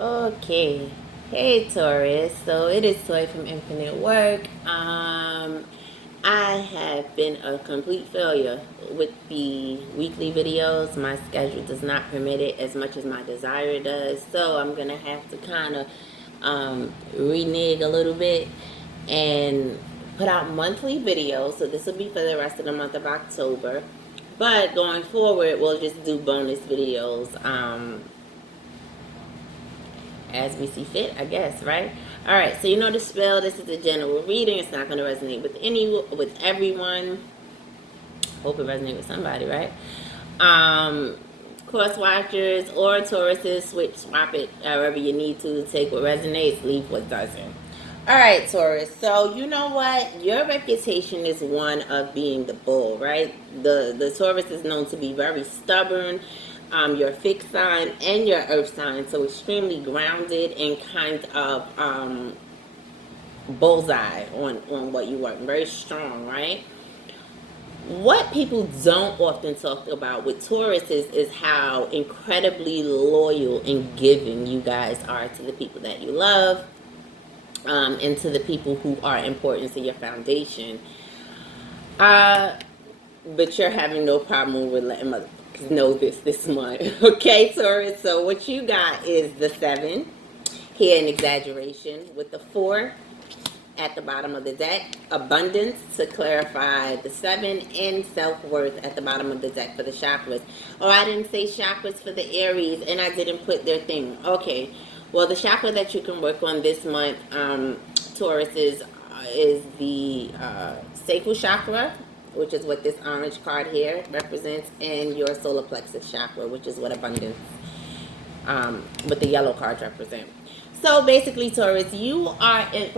Okay. Hey Taurus. So it is Toy from Infinite Work. I have been a complete failure with the weekly videos. My schedule does not permit it as much as my desire does. So I'm gonna have to kind of renege a little bit and put out monthly videos. So this will be for the rest of the month of October. But going forward, we'll just do bonus videos. As we see fit, I guess, right? All right, so you know the spell. This is a general reading. It's not going to resonate with everyone. Hope it resonates with somebody, right? Cross watchers or Tauruses, swap it however you need to. Take what resonates, leave what doesn't. All right, Taurus. So you know what? Your reputation is one of being the bull, right? The Taurus is known to be very stubborn. Your fixed sign and your earth sign, so extremely grounded and kind of bullseye on what you want. Very strong, right? What people don't often talk about with Tauruses is how incredibly loyal and giving you guys are to the people that you love, and to the people who are important to your foundation. But you're having no problem with letting motherfuckers know this month. Okay, Taurus? So what you got is the 7, here in exaggeration, with the 4 at the bottom of the deck, abundance to clarify the 7, and self-worth at the bottom of the deck for the chakras. Oh, I didn't say chakras for the Aries, and I didn't put their thing. Okay, well, the chakra that you can work on this month, Taurus, is the sacral chakra, which is what this orange card here represents, and your solar plexus chakra, which is what abundance, what the yellow cards represent. So basically, Taurus, you are in.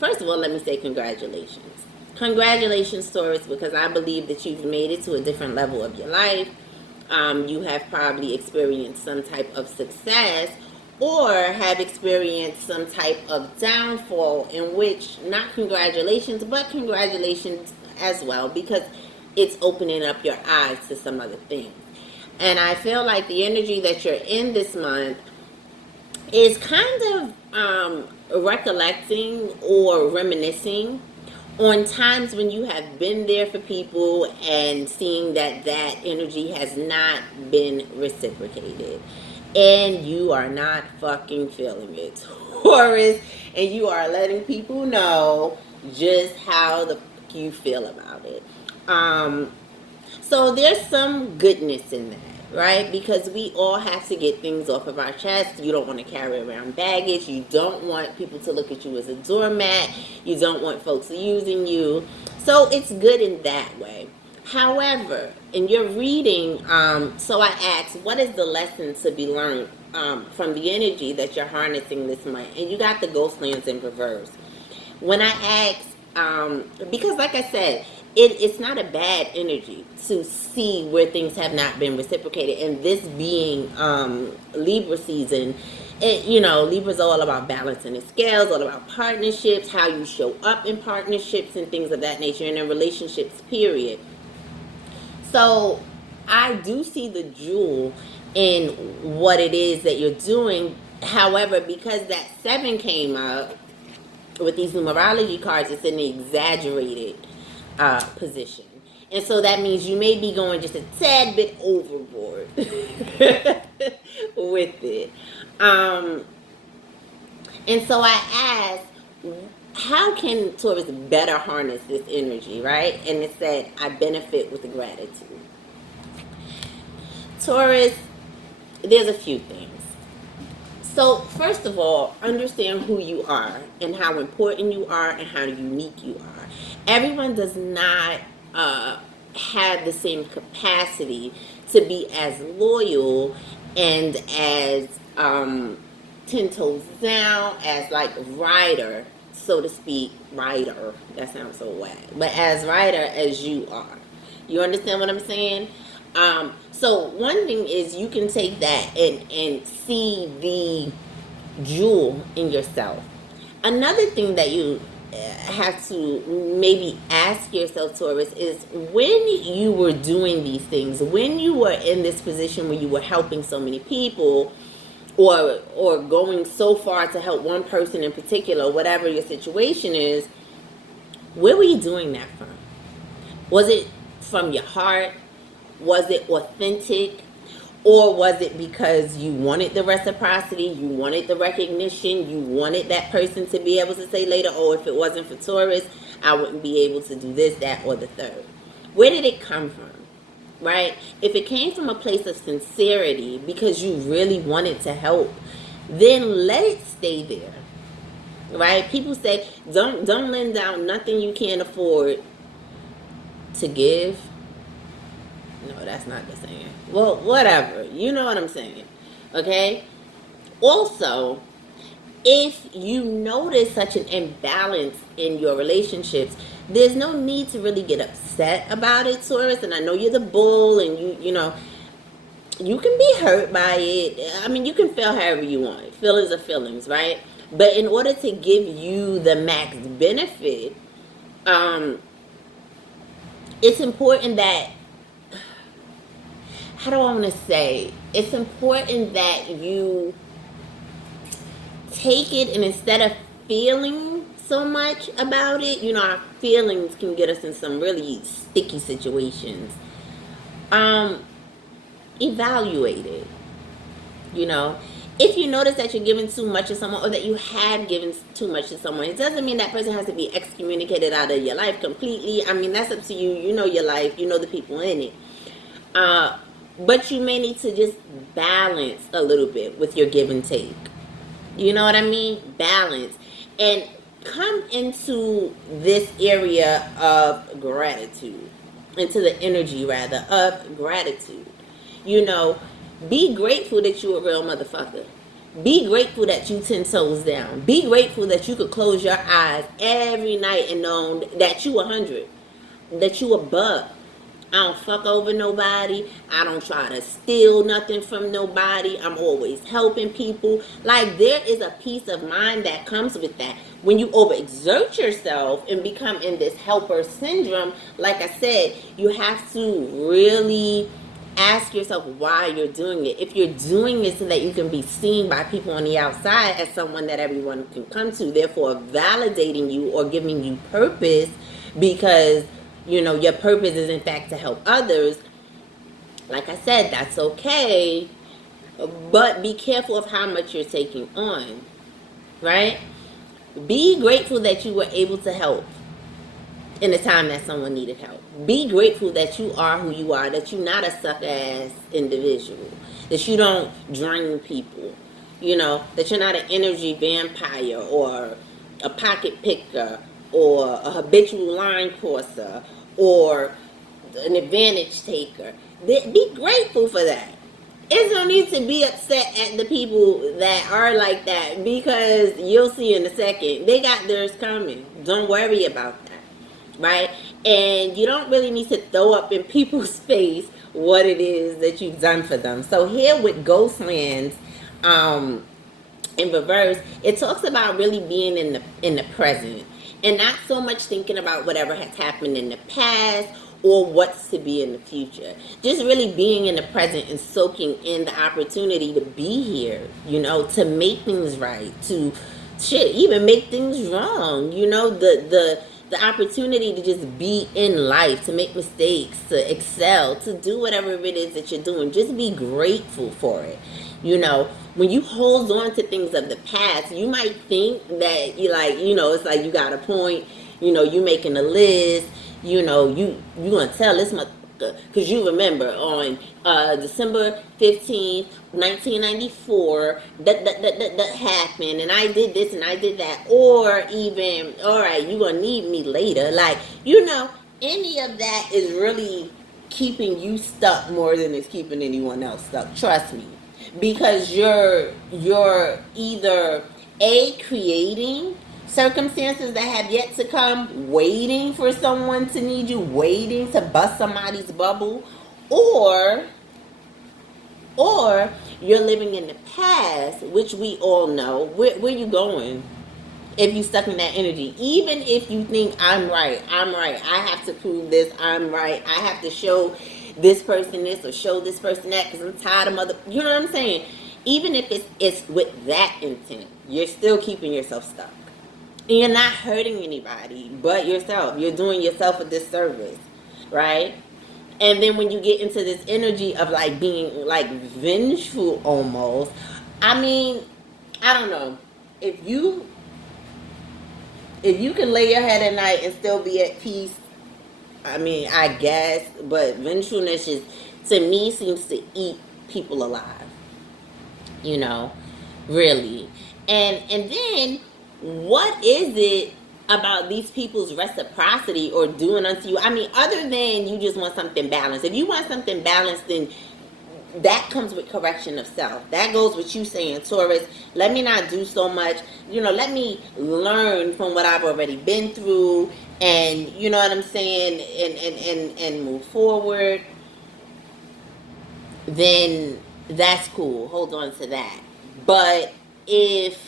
First of all, let me say congratulations. Congratulations, Taurus, because I believe that you've made it to a different level of your life. You have probably experienced some type of success, or have experienced some type of downfall, in which, not congratulations, but congratulations as well, because it's opening up your eyes to some other things. And I feel like the energy that you're in this month is kind of recollecting or reminiscing on times when you have been there for people and seeing that that energy has not been reciprocated, and you are not fucking feeling it, Taurus, and you are letting people know just how the fuck you feel about it. So there's some goodness in that, right? Because we all have to get things off of our chest. You don't want to carry around baggage. You don't want people to look at you as a doormat. You don't want folks using you. So it's good in that way. However, in your reading, so I asked, what is the lesson to be learned from the energy that you're harnessing this month? And you got the ghost lands in reverse. When I asked, because like I said, it's not a bad energy to see where things have not been reciprocated. And this being Libra season, Libra's all about balancing the scales, all about partnerships, how you show up in partnerships and things of that nature, and in relationships, period. So I do see the jewel in what it is that you're doing. However, because that 7 came up with these numerology cards, it's in the exaggerated position. And so that means you may be going just a tad bit overboard with it. And so I asked, how can Taurus better harness this energy, right? And it said, I benefit with the gratitude. Taurus, there's a few things. So, first of all, understand who you are and how important you are and how unique you are. Everyone does not have the same capacity to be as loyal and as 10 toes down, as like rider, so to speak, rider. That sounds so whack. But as rider as you are. You understand what I'm saying? So one thing is you can take that and see the jewel in yourself. Another thing that you have to maybe ask yourself, Taurus, is when you were doing these things, when you were in this position where you were helping so many people, or going so far to help one person in particular, whatever your situation is, where were you doing that from? Was it from your heart? Was it authentic? Or was it because you wanted the reciprocity, you wanted the recognition, you wanted that person to be able to say later, oh, if it wasn't for Taurus, I wouldn't be able to do this, that, or the third. Where did it come from? Right? If it came from a place of sincerity because you really wanted to help, then let it stay there. Right? People say, don't lend out nothing you can't afford to give. No, that's not the saying. Well, whatever. You know what I'm saying. Okay? Also, if you notice such an imbalance in your relationships, there's no need to really get upset about it, Taurus. And I know you're the bull and you know, you can be hurt by it. I mean, you can feel however you want. Feelings are feelings, right? But in order to give you the max benefit, it's important that, how do I want to say? It's important that you take it, and instead of feeling so much about it, you know, our feelings can get us in some really sticky situations. Evaluate it. You know, if you notice that you're giving too much to someone, or that you have given too much to someone, it doesn't mean that person has to be excommunicated out of your life completely. I mean, that's up to you. You know your life. You know the people in it. But you may need to just balance a little bit with your give and take. You know what I mean? Balance. And come into this area of gratitude. Into the energy, rather, of gratitude. You know, be grateful that you're a real motherfucker. Be grateful that you 10 toes down. Be grateful that you could close your eyes every night and know that you 100. That you a buck. I don't fuck over nobody. I don't try to steal nothing from nobody. I'm always helping people. Like, there is a peace of mind that comes with that. When you overexert yourself and become in this helper syndrome, like I said, you have to really ask yourself why you're doing it. If you're doing it so that you can be seen by people on the outside as someone that everyone can come to, therefore validating you or giving you purpose, because you know, your purpose is in fact to help others. Like I said, that's okay. But be careful of how much you're taking on. Right? Be grateful that you were able to help in the time that someone needed help. Be grateful that you are who you are, that you're not a suck-ass individual, that you don't drain people, you know, that you're not an energy vampire or a pocket picker or a habitual line crosser or an advantage taker. Be grateful for that. There's no need to be upset at the people that are like that, because you'll see in a second, they got theirs coming. Don't worry about that, right? And you don't really need to throw up in people's face what it is that you've done for them. So here with Ghostlands, in reverse, it talks about really being in the present and not so much thinking about whatever has happened in the past or what's to be in the future. Just really being in the present and soaking in the opportunity to be here, you know, to make things right, to even make things wrong, you know, the opportunity to just be in life, to make mistakes, to excel, to do whatever it is that you're doing. Just be grateful for it. You know, when you hold on to things of the past, you might think that you like, you know, it's like you got a point, you know, you making a list, you know, you gonna tell this motherfucker, because you remember on December 15th, 1994, that happened, and I did this and I did that. Or even, all right, you gonna need me later. Like, you know, any of that is really keeping you stuck more than it's keeping anyone else stuck. Trust me. Because you're either creating circumstances that have yet to come, waiting for someone to need you, waiting to bust somebody's bubble, or you're living in the past, which we all know. Where you going if you stuck in that energy? Even if you think I'm right, I have to prove this, I'm right, I have to show this person this or show this person that because I'm tired of you know what I'm saying? even if it's with that intent, you're still keeping yourself stuck. And you're not hurting anybody but yourself. You're doing yourself a disservice, right? And then when you get into this energy of like being like vengeful almost, I mean, I don't know. If you can lay your head at night and still be at peace, I mean, I guess, but vengefulness is, to me, seems to eat people alive. You know, really. And then what is it about these people's reciprocity or doing unto you? I mean, other than you just want something balanced. If you want something balanced, then that comes with correction of self. That goes with you saying, Taurus, let me not do so much. You know, let me learn from what I've already been through, and you know what I'm saying, and move forward. Then that's cool. Hold on to that. But if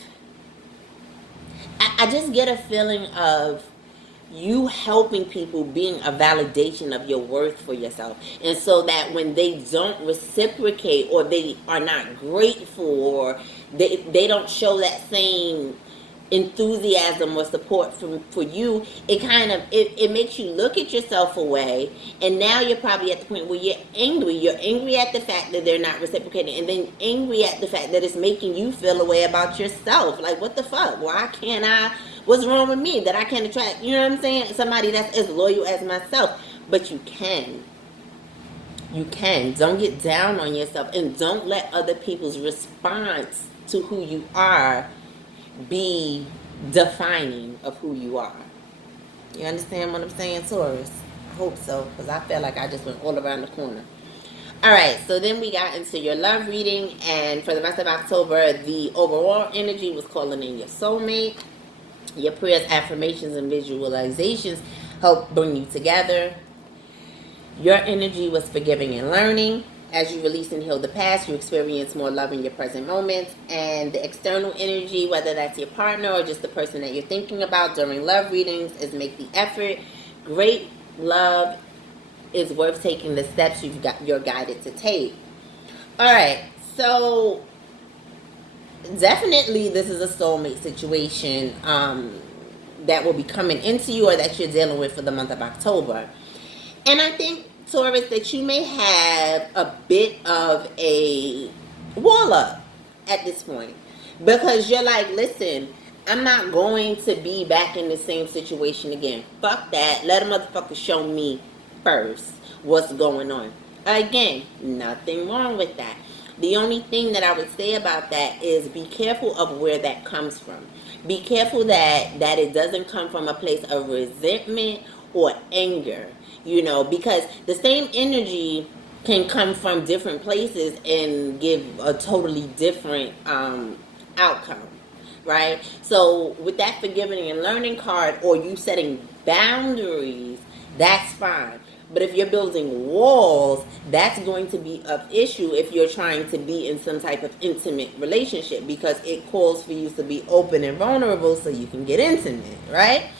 I just get a feeling of you helping people being a validation of your worth for yourself, and so that when they don't reciprocate or they are not grateful or they don't show that same enthusiasm or support for you, it kind of it makes you look at yourself away, and now you're probably at the point where you're angry at the fact that they're not reciprocating, and then angry at the fact that it's making you feel a way about yourself. Like, what the fuck, why can't I, what's wrong with me that I can't attract, you know what I'm saying, somebody that's as loyal as myself? But you can don't get down on yourself, and don't let other people's response to who you are be defining of who you are. You understand what I'm saying, Taurus? I hope so, because I feel like I just went all around the corner. All right, so then we got into your love reading, and for the rest of October, the overall energy was calling in your soulmate. Your prayers, affirmations, and visualizations help bring you together. Your energy was forgiving and learning. As you release and heal the past, you experience more love in your present moments. And the external energy, whether that's your partner or just the person that you're thinking about during love readings, is make the effort. Great love is worth taking the steps you're guided to take. All right, so definitely this is a soulmate situation that will be coming into you, or that you're dealing with for the month of October. And I think, Taurus, that you may have a bit of a wall up at this point, because you're like, listen, I'm not going to be back in the same situation again. Fuck that. Let a motherfucker show me first what's going on. Again, nothing wrong with that. The only thing that I would say about that is be careful of where that comes from. Be careful that it doesn't come from a place of resentment or anger. You know, because the same energy can come from different places and give a totally different outcome, right? So with that forgiving and learning card, or you setting boundaries, that's fine. But if you're building walls, that's going to be of issue if you're trying to be in some type of intimate relationship, because it calls for you to be open and vulnerable so you can get intimate, right?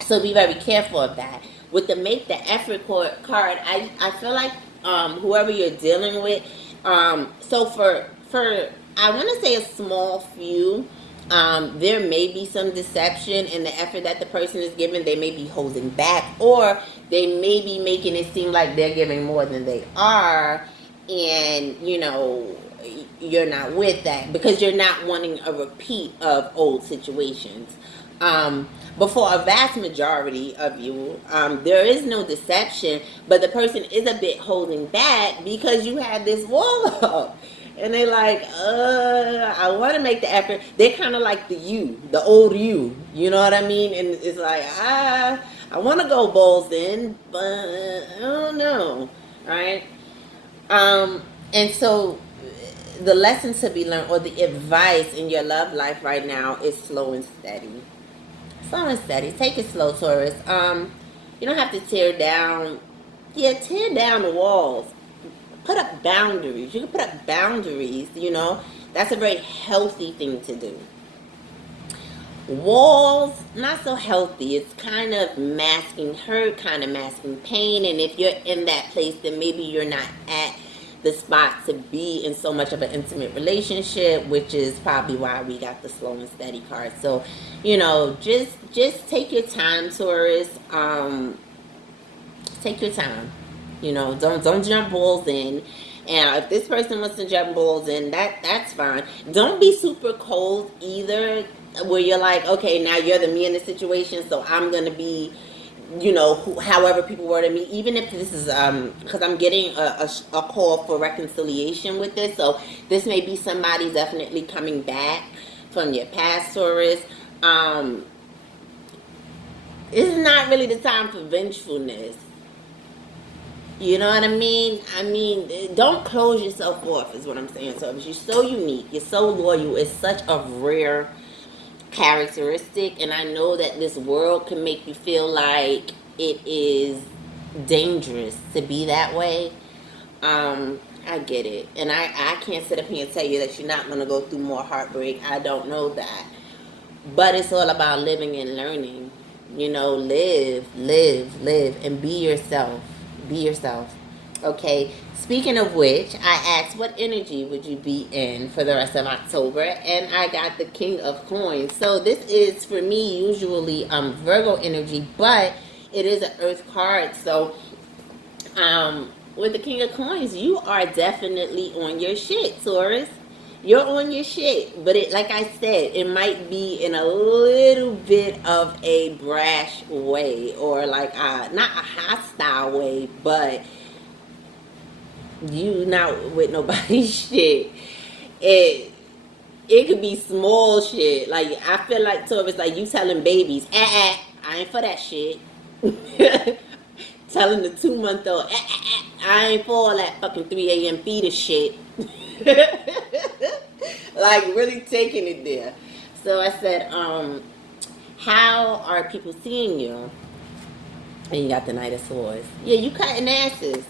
So be very careful of that. With the make the effort card, I feel like whoever you're dealing with, so for I want to say a small few, there may be some deception in the effort that the person is giving. They may be holding back, or they may be making it seem like they're giving more than they are, and you know, you're not with that because you're not wanting a repeat of old situations. But for a vast majority of you, there is no deception, but the person is a bit holding back because you have this wall up. And they're like, I want to make the effort. They're kind of like the old you know what I mean? And it's like, I want to go balls in, but I don't know, right? And so the lesson to be learned, or the advice in your love life right now, is slow and steady. Slow and steady. Take it slow, Taurus. You don't have to tear down the walls. Put up boundaries. You can put up boundaries, you know. That's a very healthy thing to do. Walls, not so healthy. It's kind of masking hurt, kind of masking pain. And if you're in that place, then maybe you're not at the spot to be in so much of an intimate relationship, which is probably why we got the slow and steady card. So, you know, just take your time, Taurus. Take your time. You know, don't jump balls in. And if this person wants to jump balls in, that's fine. Don't be super cold either, where you're like, okay, now you're the me in the situation, so I'm gonna be, you know, however people were to me. Even if this is because I'm getting a call for reconciliation with this, so this may be somebody definitely coming back from your past, Taurus. It's not really the time for vengefulness. You know what I mean? I mean, don't close yourself off, is what I'm saying. So, you're so unique, you're so loyal. It's such a rare characteristic, and I know that this world can make you feel like it is dangerous to be that way. I get it, and I can't sit up here and tell you that you're not gonna go through more heartbreak. I don't know that, but it's all about living and learning. You know, live, and be yourself. Be yourself. Okay. Speaking of which, I asked what energy would you be in for the rest of October, and I got the King of Coins. So this is for me usually Virgo energy, but it is an Earth card. So with the King of Coins, you are definitely on your shit, Taurus. You're on your shit, but it, like I said, it might be in a little bit of a brash way, or like not a hostile way, but you not with nobody's shit. It could be small shit. Like I feel like Taurus, like you telling babies, I ain't for that shit. Telling the 2-month-old, I ain't for all that fucking 3 a.m. feeder shit. Like really taking it there. So I said, how are people seeing you? And you got the Knight of Swords. Yeah, you cutting asses.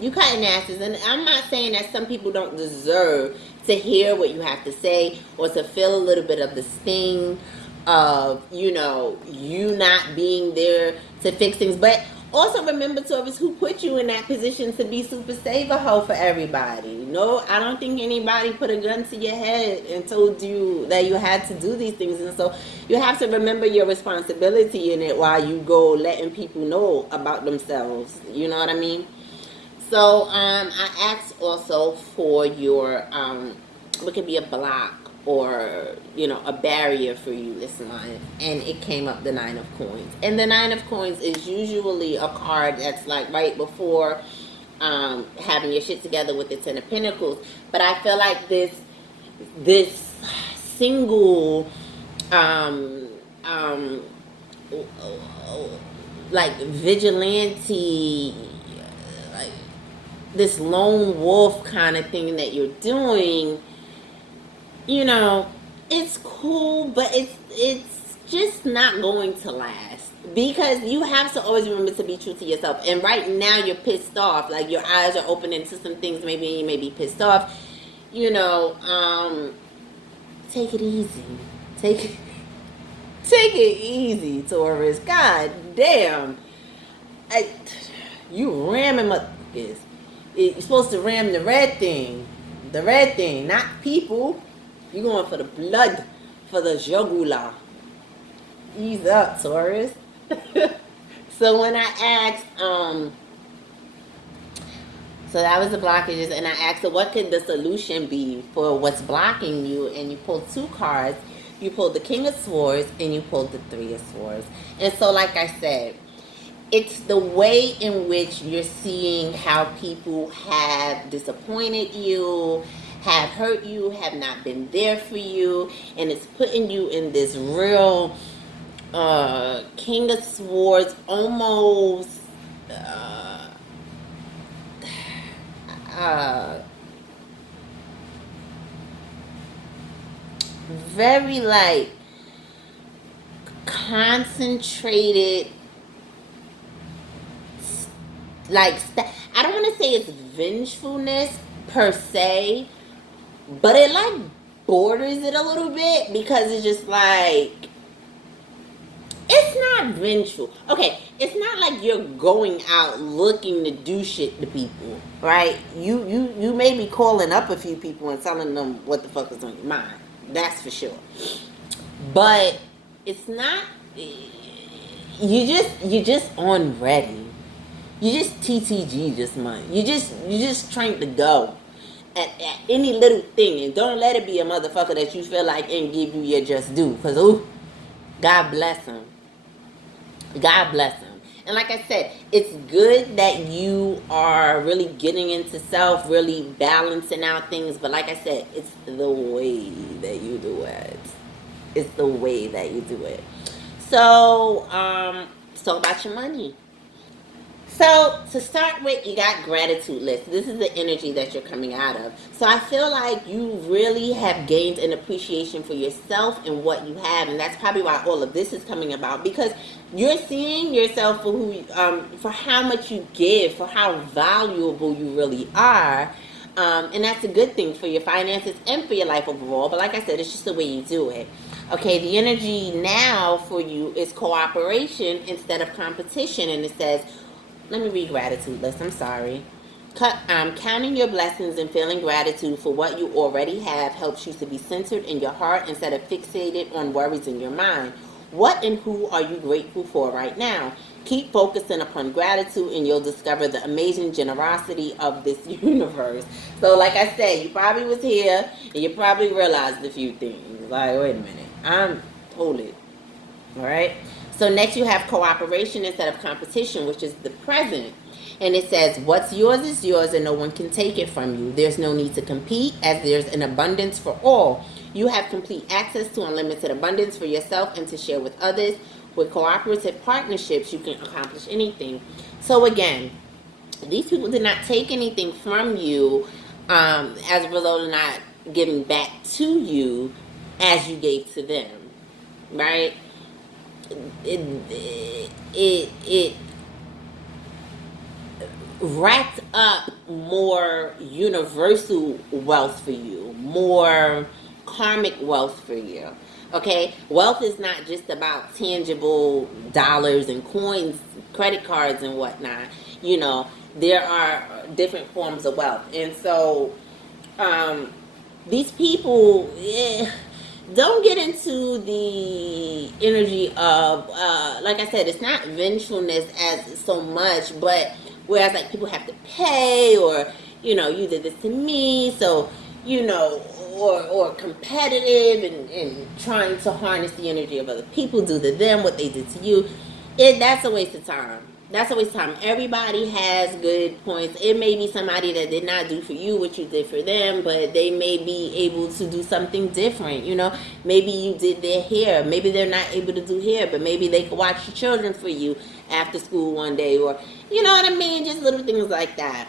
You cutting asses. And I'm not saying that some people don't deserve to hear what you have to say, or to feel a little bit of the sting of, you know, you not being there to fix things. But also remember, Taurus, who put you in that position to be super saver hoe for everybody. No, I don't think anybody put a gun to your head and told you that you had to do these things. And so you have to remember your responsibility in it while you go letting people know about themselves. You know what I mean? So I asked also for your what could be a block or, you know, a barrier for you this month, and it came up the 9 of Coins. And the 9 of Coins is usually a card that's like right before having your shit together with the 10 of Pentacles. But I feel like this single like vigilante, like this lone wolf kind of thing that you're doing, you know, it's cool, but it's just not going to last, because you have to always remember to be true to yourself. And right now you're pissed off, like your eyes are opening to some things. Maybe you may be pissed off, you know. Take it easy. Take it easy, Taurus. God damn, you ramming motherfuckers. You're supposed to ram the red thing, not people. You going for the blood, for the jugular. Ease up, Taurus. So when I asked, so that was the blockages, and I asked her what could the solution be for what's blocking you, and you pulled 2 cards. You pulled the King of Swords and you pulled the 3 of Swords. And so like I said, it's the way in which you're seeing how people have disappointed you, have hurt you, have not been there for you, and it's putting you in this real King of Swords, almost very like concentrated, like I don't want to say it's vengefulness per se, but it like borders it a little bit, because it's just like, it's it's not vengeful. Okay, it's not like you're going out looking to do shit to people, right? You may be calling up a few people and telling them what the fuck is on your mind. That's for sure. But it's not. You just on ready. You just TTG this month. You just trying to go at any little thing, and don't let it be a motherfucker that you feel like ain't give you your just due. Cause ooh, God bless him. God bless him. And like I said, it's good that you are really getting into self, really balancing out things. But like I said, it's the way that you do it. It's the way that you do it. So, so about your money. So to start with, you got gratitude list. This is the energy that you're coming out of. So I feel like you really have gained an appreciation for yourself and what you have, and that's probably why all of this is coming about, because you're seeing yourself for who, for how much you give, for how valuable you really are. And that's a good thing for your finances and for your life overall. But like I said, it's just the way you do it. Okay, the energy now for you is cooperation instead of competition. And it says, let me read gratitude list. I'm sorry. Counting your blessings and feeling gratitude for what you already have helps you to be centered in your heart instead of fixated on worries in your mind. What and who are you grateful for right now? Keep focusing upon gratitude and you'll discover the amazing generosity of this universe. So like I said, you probably was here and you probably realized a few things. Like, wait a minute. I'm totally. All right. So next you have cooperation instead of competition, which is the present. And it says, what's yours is yours and no one can take it from you. There's no need to compete as there's an abundance for all. You have complete access to unlimited abundance for yourself and to share with others. With cooperative partnerships, you can accomplish anything. So again, these people did not take anything from you as a result of not giving back to you as you gave to them, right? It racked up more universal wealth for you, more karmic wealth for you. Okay, wealth is not just about tangible dollars and coins, credit cards and whatnot. You know, there are different forms of wealth, and so these people, don't get into the energy of, like I said, it's not vengefulness as so much, but whereas like people have to pay, or, you know, you did this to me, so, you know, or competitive and trying to harness the energy of other people, do to them what they did to you, that's a waste of time. That's a waste of time. Everybody has good points. It may be somebody that did not do for you what you did for them, but they may be able to do something different. You know, maybe you did their hair. Maybe they're not able to do hair, but maybe they could watch your children for you after school one day, or, you know what I mean? Just little things like that.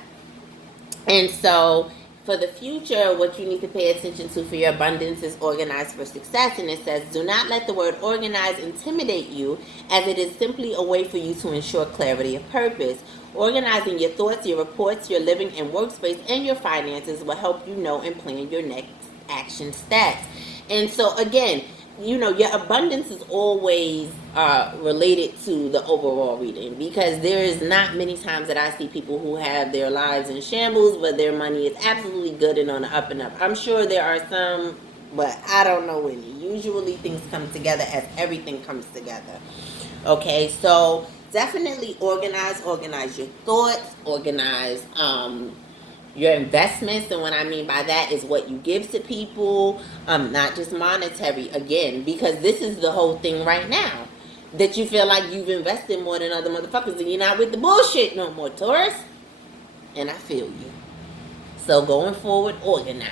And so for the future, what you need to pay attention to for your abundance is organized for success. And it says, do not let the word organize intimidate you, as it is simply a way for you to ensure clarity of purpose. Organizing your thoughts, your reports, your living and workspace, and your finances will help you know and plan your next action steps. And so again, you know, your abundance is always related to the overall reading, because there is not many times that I see people who have their lives in shambles, but their money is absolutely good and on the up and up. I'm sure there are some, but I don't know any. Usually things come together as everything comes together. Okay, so definitely organize your thoughts, organize your investments. And what I mean by that is what you give to people, not just monetary, again, because this is the whole thing right now, that you feel like you've invested more than other motherfuckers and you're not with the bullshit no more, Taurus. And I feel you. So going forward, organize,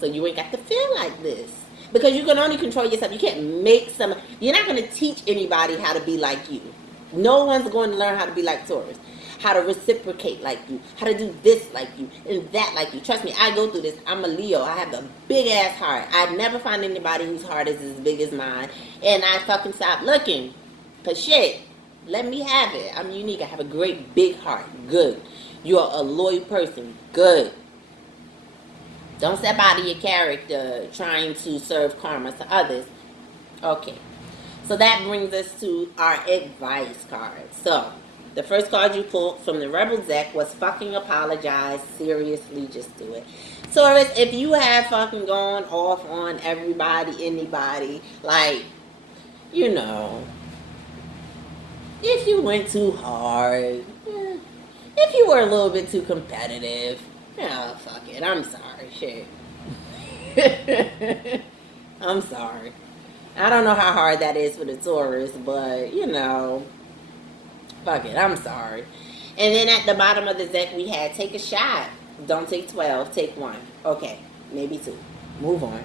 so you ain't got to feel like this, because you can only control yourself. You can't make you're not going to teach anybody how to be like you. No one's going to learn how to be like Taurus, how to reciprocate like you, how to do this like you, and that like you. Trust me, I go through this. I'm a Leo. I have a big ass heart. I'd never find anybody whose heart is as big as mine. And I fucking stopped looking. Cause shit, let me have it. I'm unique. I have a great big heart. Good. You're a loyal person. Good. Don't step out of your character trying to serve karma to others. Okay. So that brings us to our advice card. So, the first card you pulled from the Rebel deck was fucking apologize. Seriously, just do it. Taurus, if you have fucking gone off on everybody, anybody, like, you know, if you went too hard, if you were a little bit too competitive, fuck it. I'm sorry, shit. I'm sorry. I don't know how hard that is for the Taurus, but, fuck it. I'm sorry. And then at the bottom of the deck, we had take a shot. Don't take 12. Take 1. Okay. Maybe 2. Move on.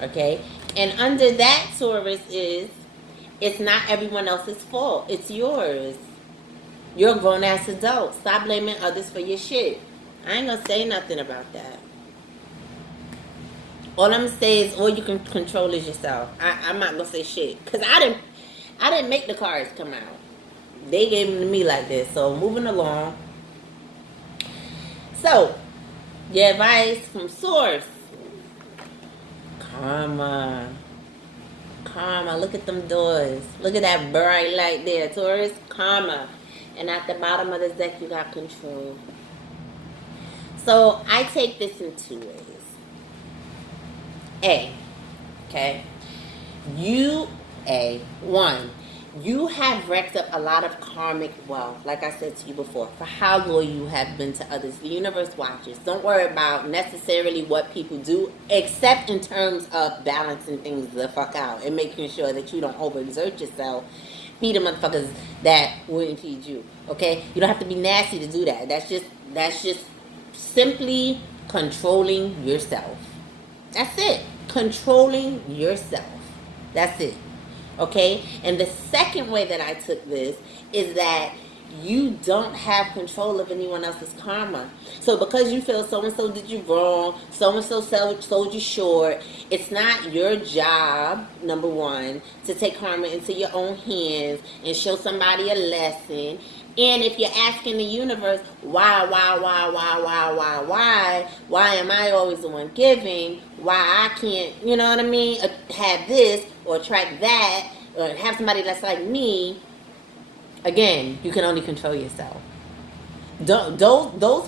Okay. And under that, Taurus, is it's not everyone else's fault. It's yours. You're a grown-ass adult. Stop blaming others for your shit. I ain't gonna say nothing about that. All I'm gonna say is all you can control is yourself. I'm not gonna say shit. Because I didn't make the cards come out. They gave them to me like this. So, moving along. So, your advice from Source. Karma. Look at them doors. Look at that bright light there, Taurus. Karma. And at the bottom of the deck, you got control. So, I take this in 2 ways. One, you have racked up a lot of karmic wealth, like I said to you before, for how loyal you have been to others. The universe watches. Don't worry about necessarily what people do, except in terms of balancing things the fuck out and making sure that you don't overexert yourself. Feed the motherfuckers that wouldn't feed you. Okay? You don't have to be nasty to do that. That's just simply controlling yourself. That's it. Controlling yourself. That's it. Okay? And the second way that I took this is that you don't have control of anyone else's karma. So because you feel so-and-so did you wrong, so-and-so sold you short, it's not your job, number one, to take karma into your own hands and show somebody a lesson. And if you're asking the universe, why am I always the one giving? Why I can't, have this or attract that or have somebody that's like me? Again, you can only control yourself. Those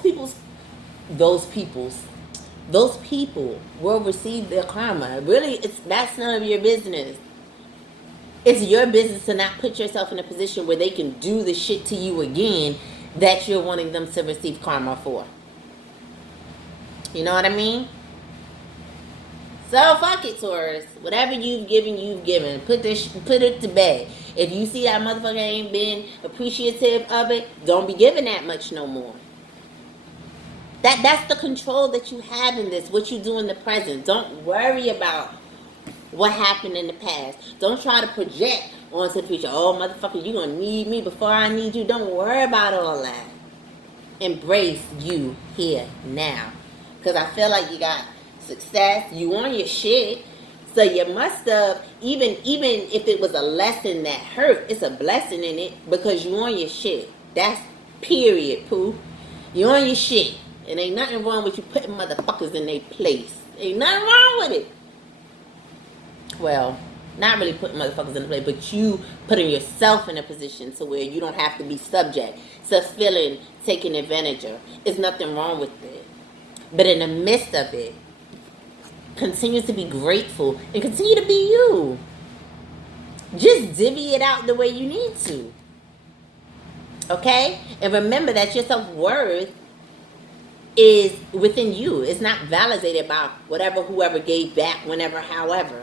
people will receive their karma. Really, that's none of your business. It's your business to not put yourself in a position where they can do the shit to you again that you're wanting them to receive karma for. You know what I mean? So fuck it, Taurus. Whatever you've given. Put it to bed. If you see that motherfucker ain't been appreciative of it, don't be giving that much no more. That's the control that you have in this, what you do in the present. Don't worry about what happened in the past. Don't try to project onto the future. Oh, motherfucker, you gonna need me before I need you. Don't worry about all that. Embrace you here now. Because I feel like you got success. You on your shit. So you must have, even if it was a lesson that hurt, it's a blessing in it because you on your shit. That's period, poo. You on your shit. And ain't nothing wrong with you putting motherfuckers in their place. Ain't nothing wrong with it. Well, not really putting motherfuckers in the place, but you putting yourself in a position to where you don't have to be subject to feeling taken advantage of. There's nothing wrong with it. But in the midst of it, continue to be grateful and continue to be you. Just divvy it out the way you need to. Okay? And remember that your self-worth is within you. It's not validated by whoever gave back, whenever, however.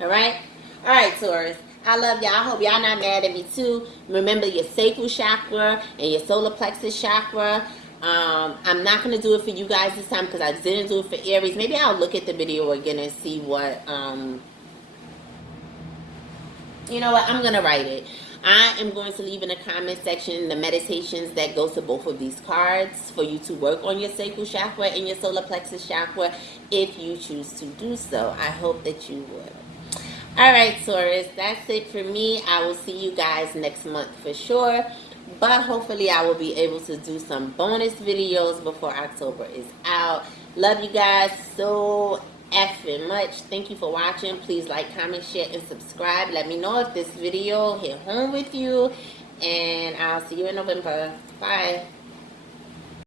Alright? Alright, Taurus. I love y'all. I hope y'all not mad at me too. Remember your sacral chakra and your solar plexus chakra. I'm not going to do it for you guys this time because I didn't do it for Aries. Maybe I'll look at the video again and see what, you know what, I'm going to write it. I am going to leave in the comment section the meditations that go to both of these cards for you to work on your sacral chakra and your solar plexus chakra if you choose to do so. I hope that you would. Alright, Taurus, that's it for me. I will see you guys next month for sure. But hopefully I will be able to do some bonus videos before October is out. Love you guys so effing much. Thank you for watching. Please like, comment, share, and subscribe. Let me know if this video hit home with you. And I'll see you in November. Bye.